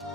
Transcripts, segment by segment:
Well,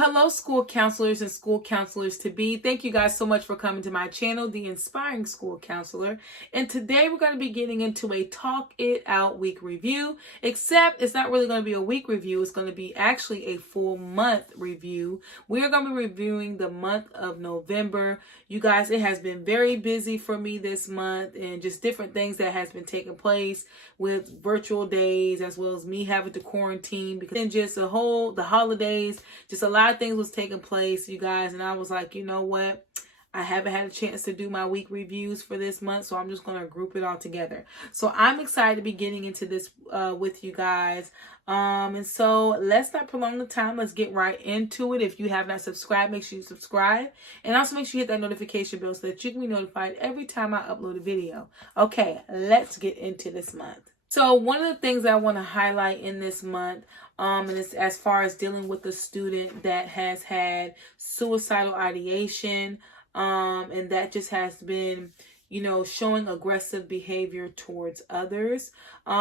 hello, school counselors and school counselors to be. Thank you guys so much for coming to my channel, The Inspiring School Counselor. And today we're going to be getting into a Talk It Out week review, except it's not really going to be a week review. It's going to be actually a full month review. We are going to be reviewing the month of November. You guys, it has been very busy for me this month and just different things that has been taking place with virtual days, as well as me having to quarantine because then just the holidays, just a lot of things was taking place, you guys, and I was like, you know what? I haven't had a chance to do my week reviews for this month, so I'm just going to group it all together. So I'm excited to be getting into this with you guys. And so let's not prolong the time. Let's get right into it. If you have not subscribed, make sure you subscribe. And also make sure you hit that notification bell so that you can be notified every time I upload a video. Okay, let's get into this month. So one of the things I want to highlight in this month, and it's as far as dealing with a student that has had suicidal ideation, and that just has been, showing aggressive behavior towards others,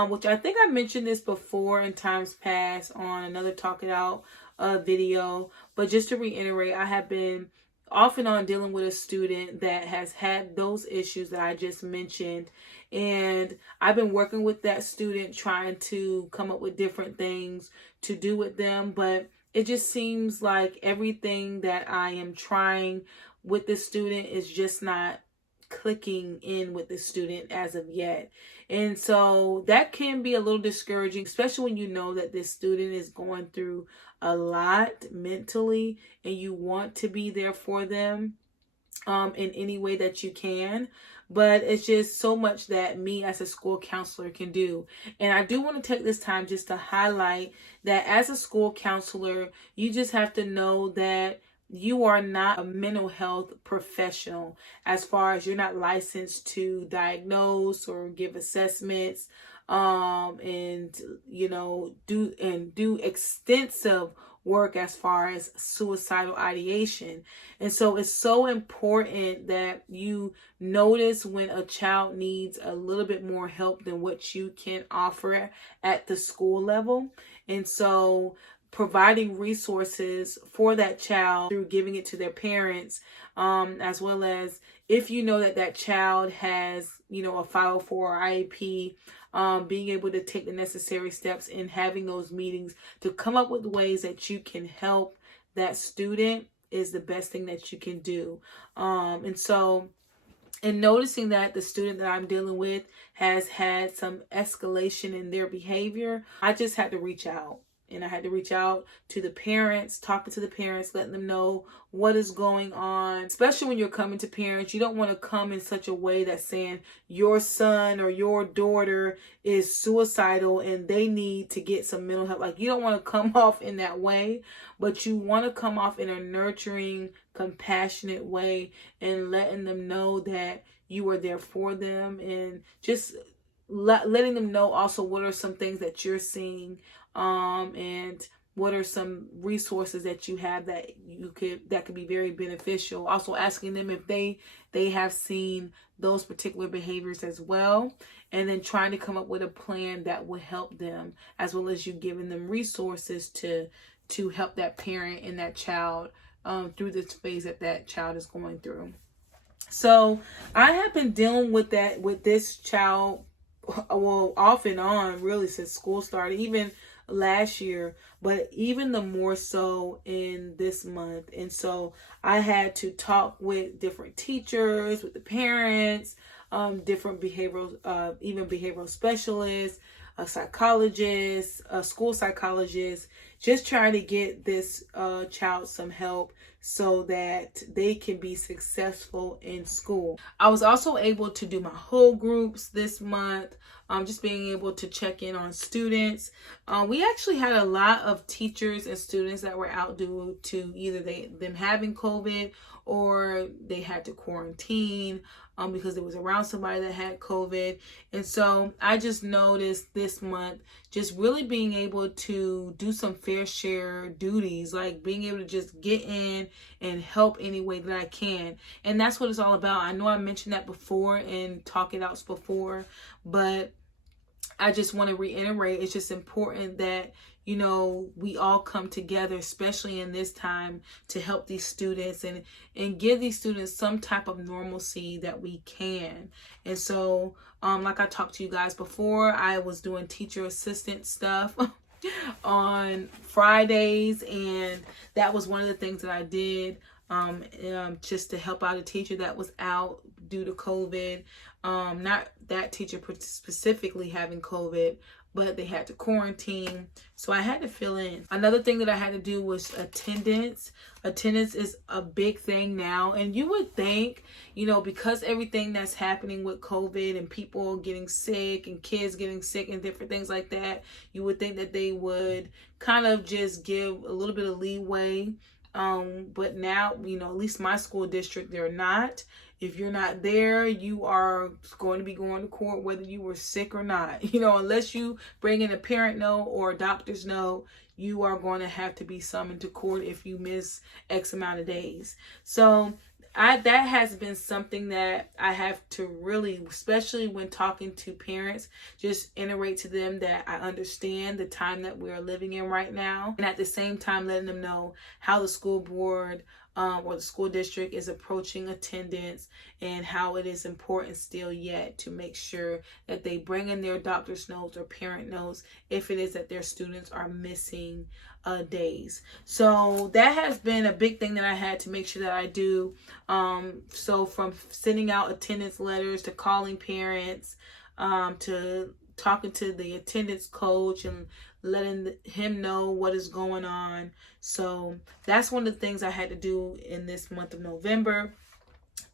which I think I mentioned this before in times past on another Talk It Out video. But just to reiterate, I have been off and on dealing with a student that has had those issues that I just mentioned. And I've been working with that student, trying to come up with different things to do with them. But it just seems like everything that I am trying with this student is just not clicking in with the student as of yet. And so that can be a little discouraging, especially when you know that this student is going through a lot mentally and you want to be there for them in any way that you can. But it's just so much that me as a school counselor can do. And I do want to take this time just to highlight that as a school counselor, you just have to know that you are not a mental health professional, as far as you're not licensed to diagnose or give assessments, and do extensive work as far as suicidal ideation. And so it's so important that you notice when a child needs a little bit more help than what you can offer at the school level. And so providing resources for that child through giving it to their parents, as well as if you know that that child has, a 504 or IEP, being able to take the necessary steps in having those meetings to come up with ways that you can help that student is the best thing that you can do. And so in noticing that the student that I'm dealing with has had some escalation in their behavior, I just had to reach out. And I had to reach out to the parents, talking to the parents, letting them know what is going on. Especially when you're coming to parents, you don't want to come in such a way that's saying your son or your daughter is suicidal and they need to get some mental help. Like, you don't want to come off in that way, but you want to come off in a nurturing, compassionate way and letting them know that you are there for them, and just letting them know also what are some things that you're seeing, and what are some resources that you have that could be very beneficial. Also asking them if they have seen those particular behaviors as well, and then trying to come up with a plan that will help them, as well as you giving them resources to help that parent and that child through this phase that child is going through. So I have been dealing with this child, well, off and on really since school started, even last year, but even the more so in this month. And so I had to talk with different teachers, with the parents, different behavioral specialists, a psychologist, a school psychologist, just trying to get this child some help so that they can be successful in school. I was also able to do my whole groups this month, just being able to check in on students. We actually had a lot of teachers and students that were out due to either them having COVID or they had to quarantine because it was around somebody that had COVID. And so I just noticed this month just really being able to do some fair share duties, like being able to just get in and help any way that I can. And that's what it's all about. I know I mentioned that before in Talk It Outs before, but I just want to reiterate, it's just important that, you know, we all come together, especially in this time, to help these students and give these students some type of normalcy that we can. And so, like I talked to you guys before, I was doing teacher assistant stuff on Fridays, and that was one of the things that I did just to help out a teacher that was out due to COVID. Not that teacher specifically having COVID, but they had to quarantine. So I had to fill in. Another thing that I had to do was attendance. Attendance is a big thing now. And you would think, you know, because everything that's happening with COVID and people getting sick and kids getting sick and different things like that, you would think that they would kind of just give a little bit of leeway. But now, you know, at least my school district, they're not. If you're not there, you are going to be going to court whether you were sick or not. You know, unless you bring in a parent note or a doctor's note, you are going to have to be summoned to court if you miss X amount of days. So that has been something that I have to really, especially when talking to parents, just iterate to them that I understand the time that we are living in right now. And at the same time, letting them know how the school board or the school district is approaching attendance and how it is important still yet to make sure that they bring in their doctor's notes or parent notes if it is that their students are missing days. So that has been a big thing that I had to make sure that I do. So from sending out attendance letters to calling parents, to talking to the attendance coach and letting him know what is going on. So that's one of the things I had to do in this month of November.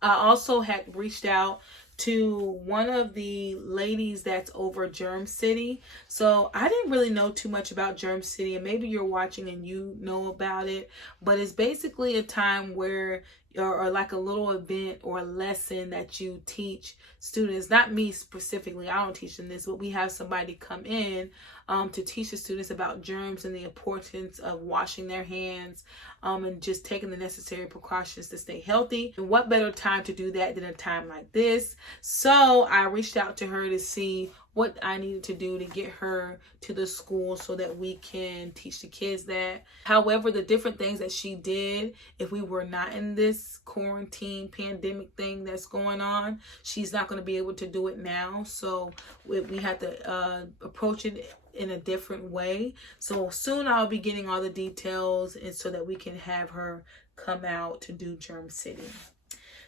I also had reached out to one of the ladies that's over Germ City. So I didn't really know too much about Germ City, and maybe you're watching and you know about it, but it's basically a time where or like a little event or a lesson that you teach students. Not me specifically, I don't teach them this, but we have somebody come in to teach the students about germs and the importance of washing their hands and just taking the necessary precautions to stay healthy. And what better time to do that than a time like this? So I reached out to her to see what I needed to do to get her to the school so that we can teach the kids that. However, the different things that she did, if we were not in this quarantine pandemic thing that's going on, she's not going to be able to do it now. So we have to approach it in a different way. So soon I'll be getting all the details and so that we can have her come out to do Germ City.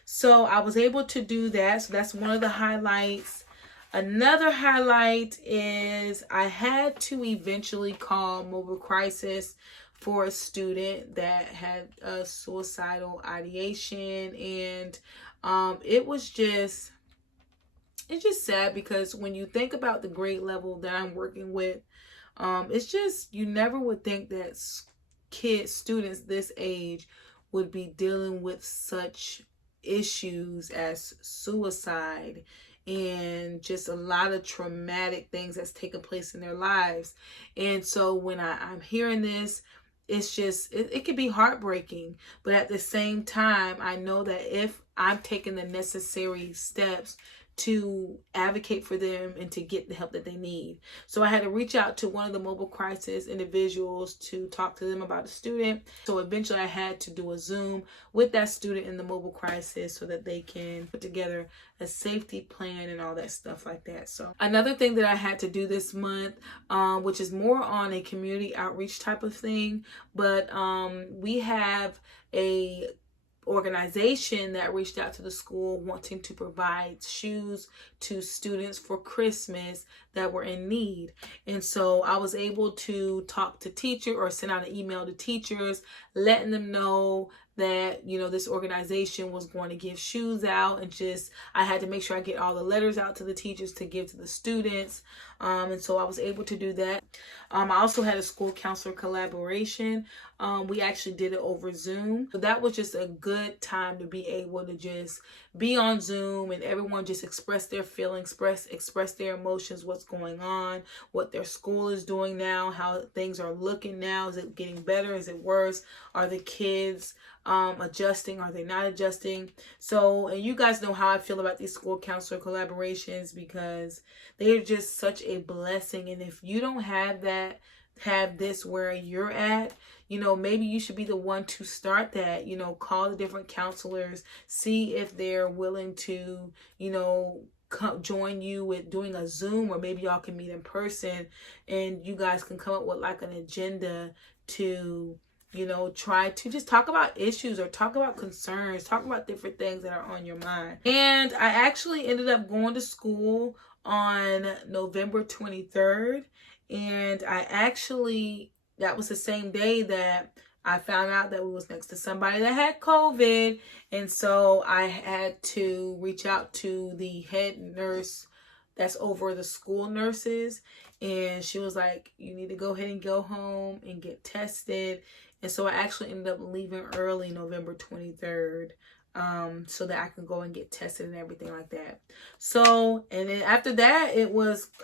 So I was able to do that. So that's one of the highlights. Another highlight is I had to eventually call mobile crisis for a student that had a suicidal ideation, and it's just sad because when you think about the grade level that I'm working with, it's just, you never would think that students this age would be dealing with such issues as suicide and just a lot of traumatic things that's taken place in their lives. And so when I'm hearing this, it's just, it can be heartbreaking. But at the same time, I know that if I'm taking the necessary steps to advocate for them and to get the help that they need. So I had to reach out to one of the mobile crisis individuals to talk to them about a student. So eventually I had to do a Zoom with that student in the mobile crisis so that they can put together a safety plan and all that stuff like that. So another thing that I had to do this month, which is more on a community outreach type of thing, but we have a organization that reached out to the school wanting to provide shoes to students for Christmas that were in need. And so I was able to talk to teachers or send out an email to teachers letting them know that, you know, this organization was going to give shoes out, and just I had to make sure I get all the letters out to the teachers to give to the students. And so I was able to do that. I also had a school counselor collaboration. We actually did it over Zoom. So that was just a good time to be able to just be on Zoom and everyone just express their feelings, express their emotions, what's going on, what their school is doing now, how things are looking now. Is it getting better? Is it worse? Are the kids adjusting? Are they not adjusting? So, and you guys know how I feel about these school counselor collaborations, because they're just such a blessing. And if you don't have this where you're at, you know, maybe you should be the one to start that. You know, call the different counselors, see if they're willing to, you know, join you with doing a Zoom, or maybe y'all can meet in person and you guys can come up with like an agenda to, you know, try to just talk about issues or talk about concerns, talk about different things that are on your mind. And I actually ended up going to school on November 23rd. And that was the same day that I found out that we was next to somebody that had COVID. And so I had to reach out to the head nurse that's over the school nurses. And she was like, you need to go ahead and go home and get tested. And so I actually ended up leaving early November 23rd. So that I can go and get tested and everything like that. So, and then after that,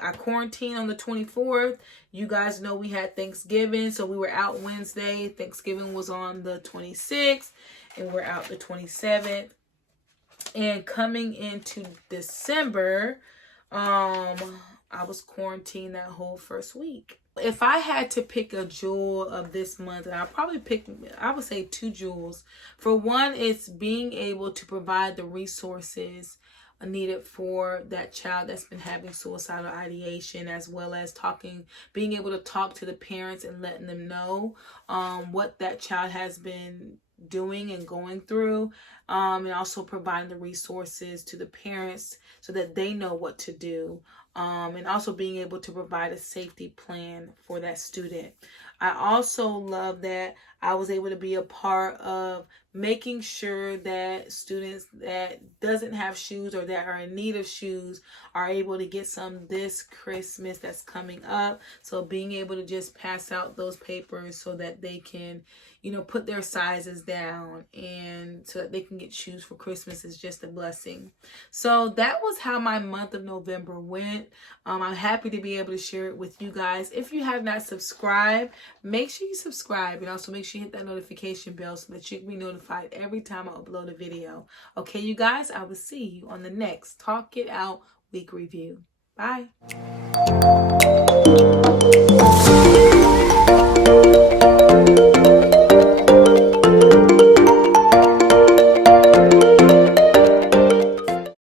I quarantined on the 24th. You guys know we had Thanksgiving, so we were out Wednesday. Thanksgiving was on the 26th, and we're out the 27th. And coming into December, I was quarantined that whole first week. If I had to pick a jewel of this month, I would say 2 jewels. For one, it's being able to provide the resources needed for that child that's been having suicidal ideation, as well as being able to talk to the parents and letting them know what that child has been doing and going through, and also providing the resources to the parents so that they know what to do, and also being able to provide a safety plan for that student. I also love that I was able to be a part of making sure that students that doesn't have shoes or that are in need of shoes are able to get some this Christmas that's coming up. So being able to just pass out those papers so that they can, you know, put their sizes down and so that they can get shoes for Christmas is just a blessing. So that was how my month of November went. I'm happy to be able to share it with you guys. If you have not subscribed, make sure you subscribe, and also make sure you hit that notification bell so that you can be notified every time I upload a video. Okay, you guys, I will see you on the next Talk It Out week review. Bye.